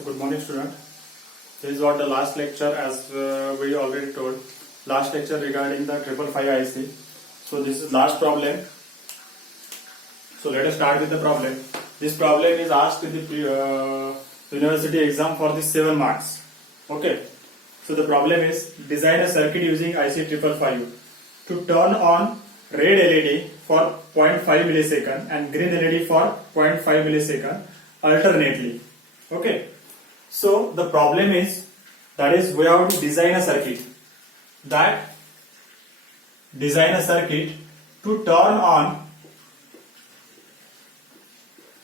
So good morning, student. This is what the last lecture, as we already told, last lecture regarding the 555 IC. So this is last problem. So let us start with the problem. This problem is asked in the university exam for the 7 marks. Okay. So the problem is design a circuit using IC 555 to turn on red LED for 0.5 millisecond and green LED for 0.5 millisecond alternately. Okay. So the problem is that is we have to design a circuit to turn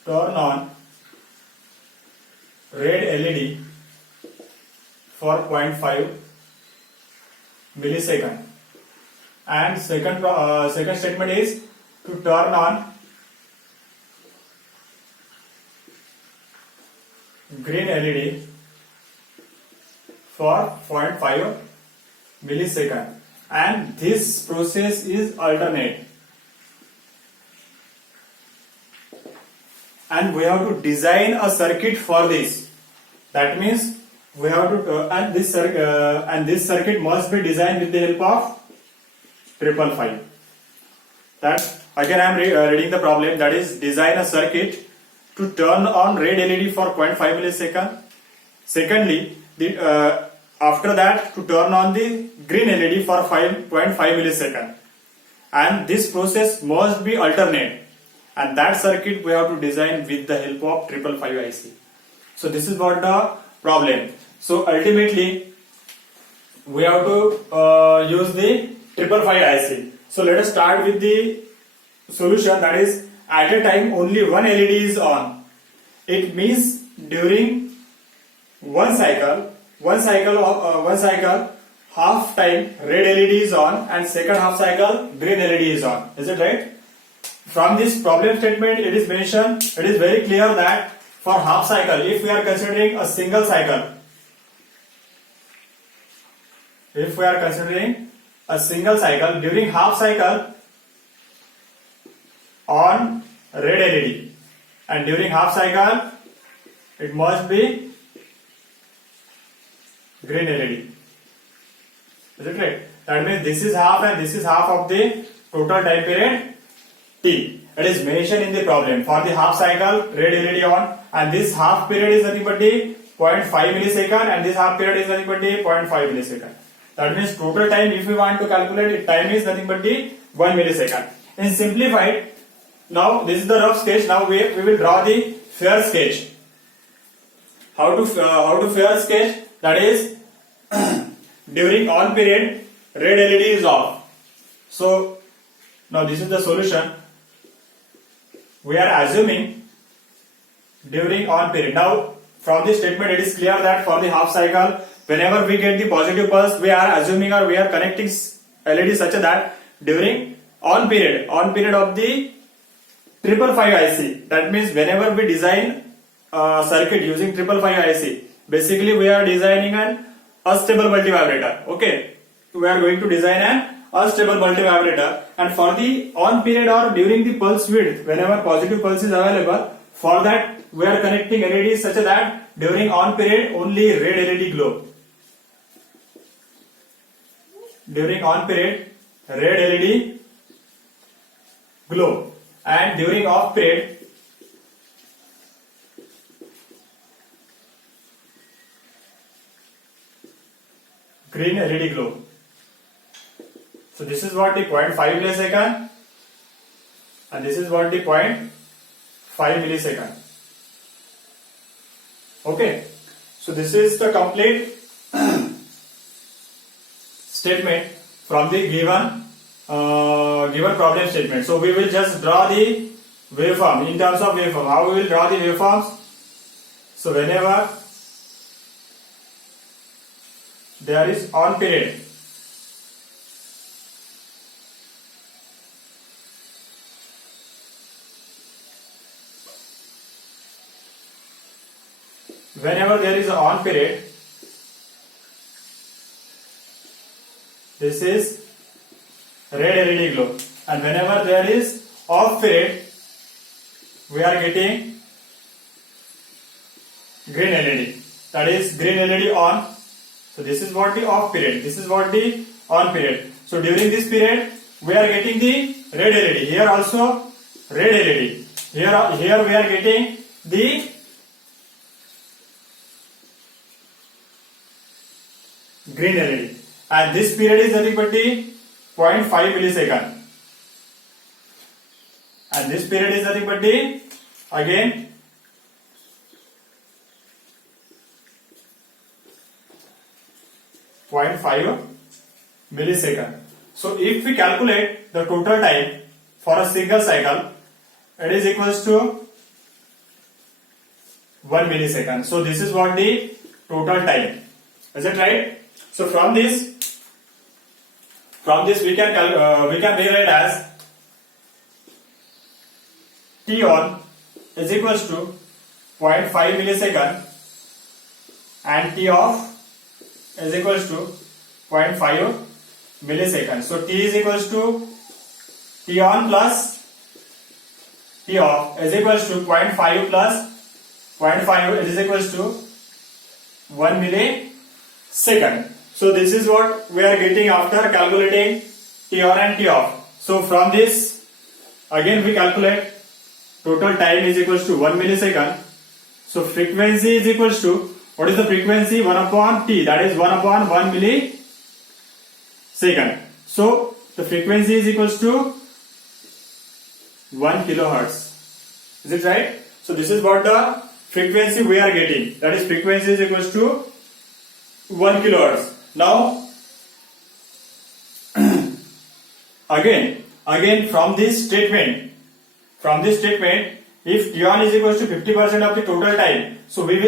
on red LED for 0.5 millisecond, and second statement is to turn on green LED for 0.5 millisecond, and this process is alternate, and we have to design a circuit for this. That means we have to and this circuit must be designed with the help of 555. That again I am reading the problem, that is design a circuit to turn on red LED for 0.5 millisecond. Secondly, after that to turn on the green LED for 5.5 millisecond, and this process must be alternate, and that circuit we have to design with the help of 555 IC. So this is what the problem. So ultimately we have to use the 555 IC. So let us start with the solution, that is at a time only one LED is on. It means during one cycle half time red LED is on and second half cycle green LED is on. Is it right? From this problem statement it is mentioned, it is very clear that for half cycle, if we are considering a single cycle, during half cycle on red LED, and during half cycle it must be green LED. Is it right? That means this is half and this is half of the total time period T. It is mentioned in the problem. For the half cycle red LED on, and this half period is nothing but the 0.5 millisecond, and this half period is nothing but the 0.5 millisecond. That means total time, if we want to calculate it, time is nothing but the 1 millisecond. In simplified, now this is the rough sketch. Now we will draw the fair sketch. How to fair sketch? That is during on period red LED is off. So now this is the solution. We are assuming during on period. Now from this statement it is clear that for the half cycle, whenever we get the positive pulse, we are assuming or we are connecting LED such that during on period of the 555 IC. That means whenever we design a circuit using 555 IC, basically we are designing an unstable multivibrator. Okay, we are going to design an unstable multivibrator, and for the on period or during the pulse width, whenever positive pulse is available, for that we are connecting LEDs such that during on period only red LED glow. During on period red LED glow, and during off period green LED glow. So this is what the 0.5 millisecond, and this is what the 0.5 millisecond. Okay, so this is the complete statement from the given problem statement. So we will just draw the waveform in terms of waveform. How we will draw the waveforms? So whenever there is on period, whenever there is an on period, this is red LED glow, and whenever there is off period, we are getting green LED. that is green LED on. So this is what the off period, this is what the on period. So during this period we are getting the red LED. Here also red LED. Here we are getting the green LED. And this period is nothing but the 0.5 millisecond. And this period is nothing but the, again, .5 millisecond. So if we calculate the total time for a single cycle, it is equals to 1 millisecond. So this is what the total time. Is it right? So from this we can rewrite as T on is equals to 0.5 millisecond and T off is equals to 0.5 millisecond. So T is equals to T on plus T off is equals to 0.5 plus 0.5 is equals to 1 millisecond. So this is what we are getting after calculating T on and T off. So from this again we calculate total time is equals to 1 millisecond. So frequency is equals to, what is the frequency? 1 upon T, that is 1 upon 1 millisecond. So the frequency is equals to 1 kilohertz. Is it right? So this is what the frequency we are getting, that is frequency is equals to 1 kilohertz. Now again from this statement, if T1 is equals to 50% of the total time, so we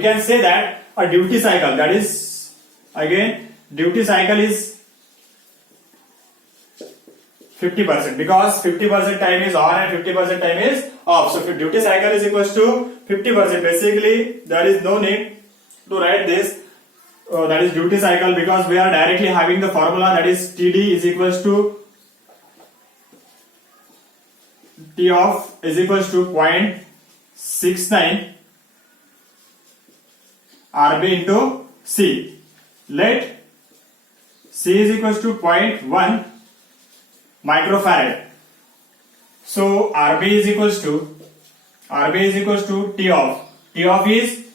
can say that a duty cycle, that is again duty cycle is 50% because 50% time is on and 50% time is off. So if duty cycle is equals to 50%, basically there is no need to write this. That is duty cycle, because we are directly having the formula, that is TD is equals to T off is equals to 0.69 RB into C. Let C is equals to 0.1 microfarad. So RB is equals to T off. T off is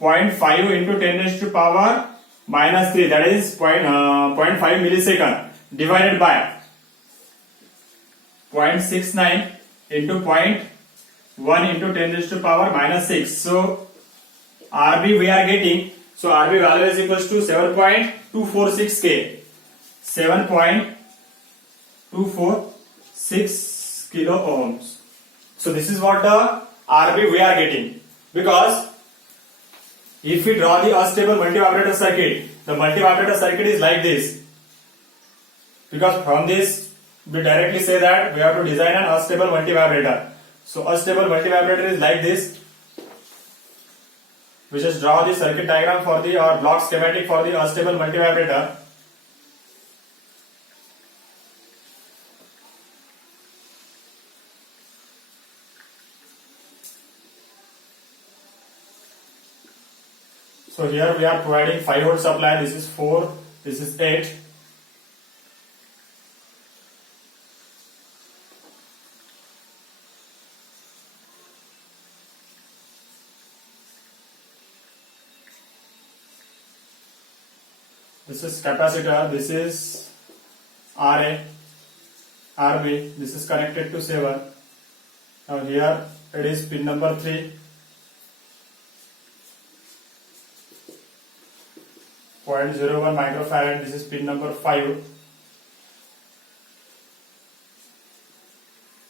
0.5 into 10 raised to power minus 3, that is 0.5 millisecond divided by 0.69 into 0.1 into 10 raised to power minus 6. So RB we are getting, so RB value is equals to 7.246 K, 7.246 kilo ohms. So this is what the RB we are getting, because if we draw the unstable multivibrator circuit, the multivibrator circuit is like this, because from this we directly say that we have to design an unstable multivibrator. So unstable multivibrator is like this. We just draw the circuit diagram for the or block schematic for the unstable multivibrator. So here we are providing 5 volt supply, this is 4, this is 8. This is capacitor, this is RA, RB, this is connected to 7. Now here it is pin number 3. 0.01 microfarad, this is pin number 5.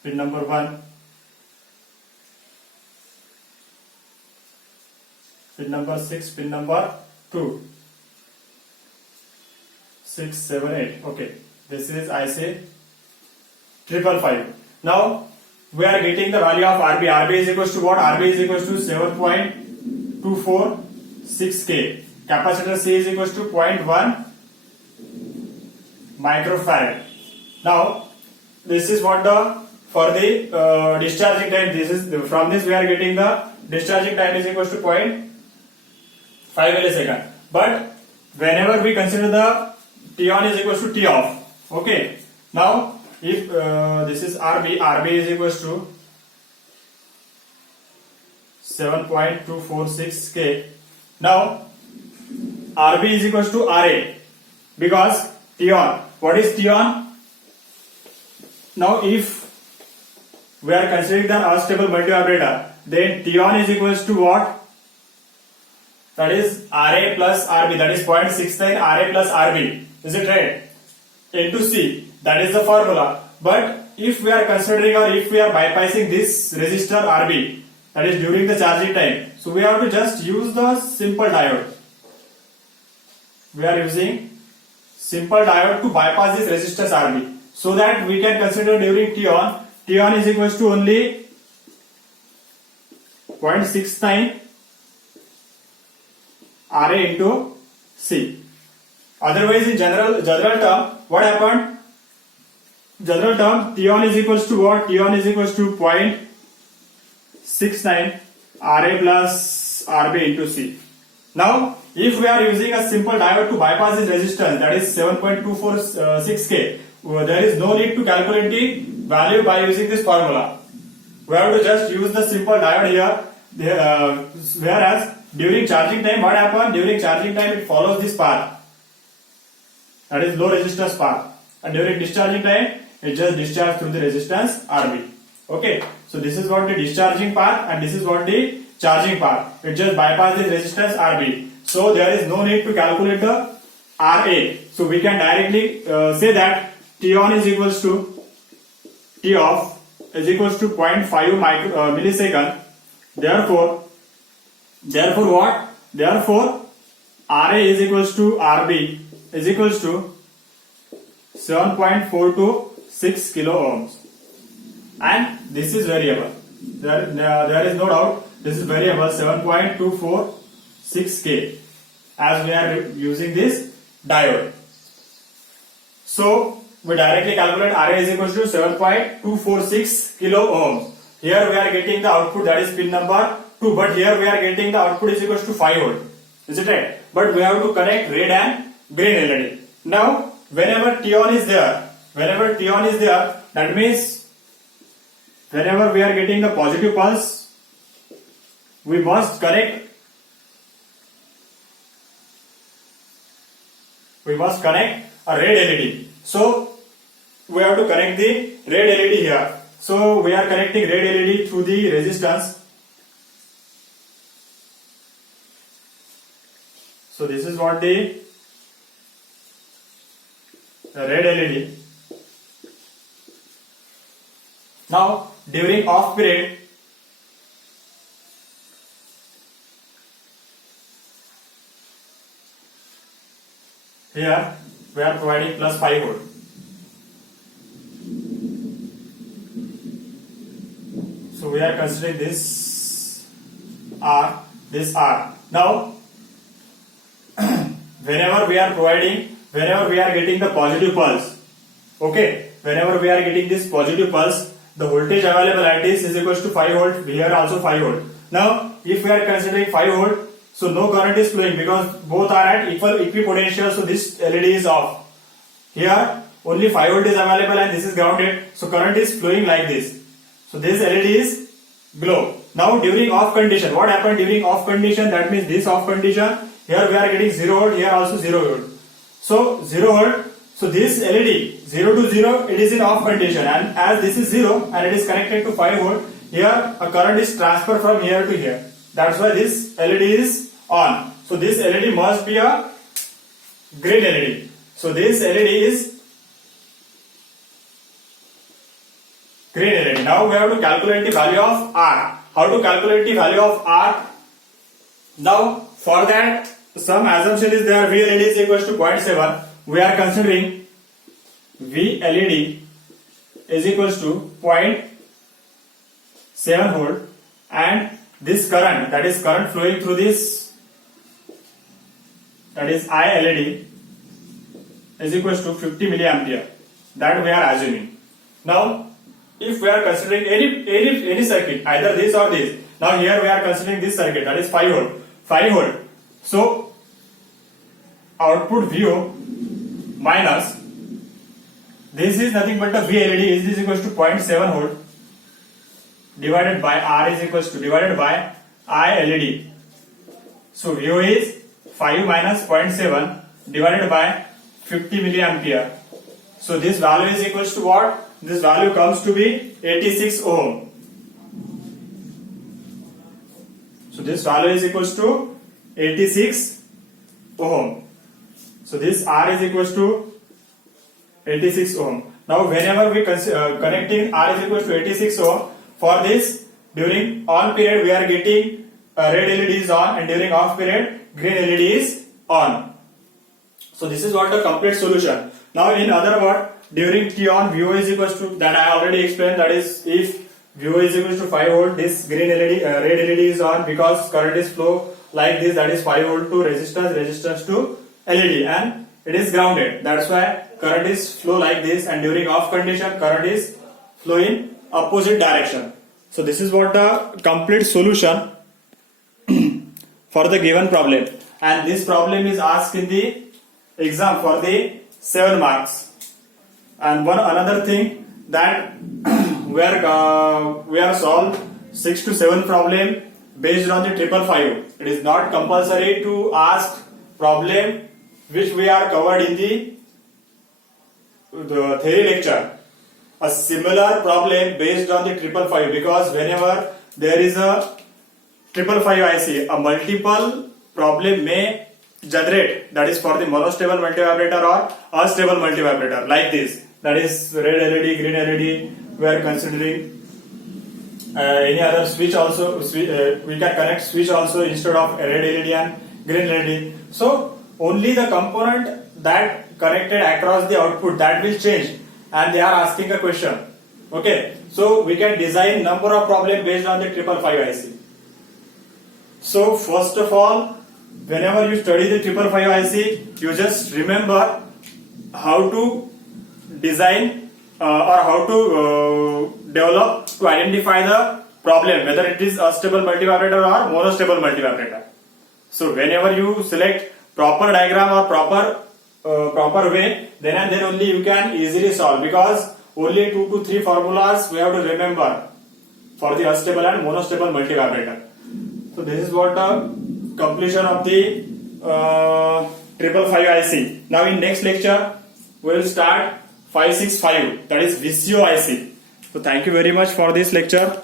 Pin number 1. Pin number 6, pin number 2. 6, 7, 8. Okay. This is IC 555. Now we are getting the value of RB. RB is equals to what? RB is equals to 7.246 K. Capacitor C is equals to 0.1 microfarad. Now this is what the for the discharging time. This is from this we are getting the discharging time is equals to 0.1 5 millisecond. But whenever we consider the T on is equals to T off. Okay. Now, if this is RB is equals to 7.246 K. Now, RB is equals to RA because T on. What is T on? Now, if we are considering the unstable multivibrator, then T on is equals to what? That is RA plus RB, that is 0.69 RA plus RB. Is it right? Into C, that is the formula. But if we are considering or if we are bypassing this resistor RB, that is during the charging time, so we have to just use the simple diode. We are using simple diode to bypass this resistance RB, so that we can consider during T on is equals to only 0.69 RA into C. Otherwise, in general term, what happened? General term, T on is equals to what? T on is equals to 0.69 RA plus RB into C. Now, if we are using a simple diode to bypass this resistance, that is 7.246K, there is no need to calculate the value by using this formula. We have to just use the simple diode here. Whereas during charging time, what happens? During charging time, it follows this path. That is low resistance path. And during discharging time, it just discharges through the resistance RB. Okay. So this is what the discharging path and this is what the charging path. It just bypasses resistance RB. So there is no need to calculate the RA. So we can directly say that T on is equals to T off is equals to 0.5 millisecond. Therefore what? Therefore RA is equals to RB is equals to 7.426 kilo ohms. And this is variable. There is no doubt. This is variable 7.246K as we are using this diode. So we directly calculate RA is equals to 7.246 kilo ohms. Here we are getting the output, that is pin number 2, but here we are getting the output is equals to 5 volt. Is it right? But we have to connect red and green LED. Now, whenever T on is there, that means whenever we are getting the positive pulse, we must connect a red LED. So we have to connect the red LED here. So we are connecting red LED through the resistance. So this is what the red LED. Now during off period, here we are providing plus 5 volt. So we are considering this R. Now whenever we are getting the positive pulse, okay, whenever we are getting this positive pulse, the voltage available at this is equals to 5 volt, here also 5 volt. Now if we are considering 5 volt, so no current is flowing because both are at equipotential, so this LED is off. Here only 5 volt is available and this is grounded, so current is flowing like this. So this LED is glow. Now during off condition, what happened during off condition? That means this off condition, here we are getting 0 volt, here also 0 volt. So 0 volt, so this LED 0 to 0, it is in off condition, and as this is 0 and it is connected to 5 volt, here a current is transferred from here to here. That's why this LED is on. So this LED must be a green LED. So this LED is green LED. Now we have to calculate the value of R. How to calculate the value of R? Now for that, some assumption is there. VLED is equals to 0.7. We are considering VLED is equals to 0.7 volt, and this current, that is current flowing through this, that is ILED, is equals to 50 milliampere. That we are assuming. Now if we are considering any circuit, either this or this, now here we are considering this circuit, that is 5 volt. So output VO minus this is nothing but the VLED is equals to 0.7 volt divided by R is equals to divided by I LED. So VO is 5 minus 0.7 divided by 50 milliampere. So this value is equals to what? This value comes to be 86 ohm. So this value is equals to 86 ohm. So this R is equals to 86 ohm. Now whenever we connecting R is equals to 86 ohm, for this during on period we are getting red LED is on, and during off period green LED is on. So this is what the complete solution. Now in other word, during T on VO is equals to, that I already explained, that is if VO is equals to 5 volt, this green LED red LED is on because current is flow like this, that is 5 volt to resistance to LED, and it is grounded. That's why current is flow like this, and during off condition current is flow in opposite direction. So this is what the complete solution for the given problem, and this problem is asked in the exam for the 7 marks. And one another thing that we are solved 6 to 7 problem based on the 555. It is not compulsory to ask problem which we are covered in the theory lecture. A similar problem based on the 555, because whenever there is a 555 IC, a multiple problem may generate, that is for the monostable multivibrator or unstable multivibrator like this, that is red LED, green LED. We are considering any other switch also, we can connect switch also instead of red LED and green LED. So only the component that connected across the output, that will change, and they are asking a question. Okay, so we can design number of problems based on the 555 IC. So first of all, whenever you study the 555 IC, you just remember how to design or how to develop to identify the problem, whether it is a stable multivibrator or monostable multivibrator. So whenever you select proper diagram or proper way, then and then only you can easily solve, because only 2 to 3 formulas we have to remember for the unstable and monostable multivibrator. So this is what the completion of the 555 IC. Now in next lecture we will start 565, that is VCO IC. So thank you very much for this lecture.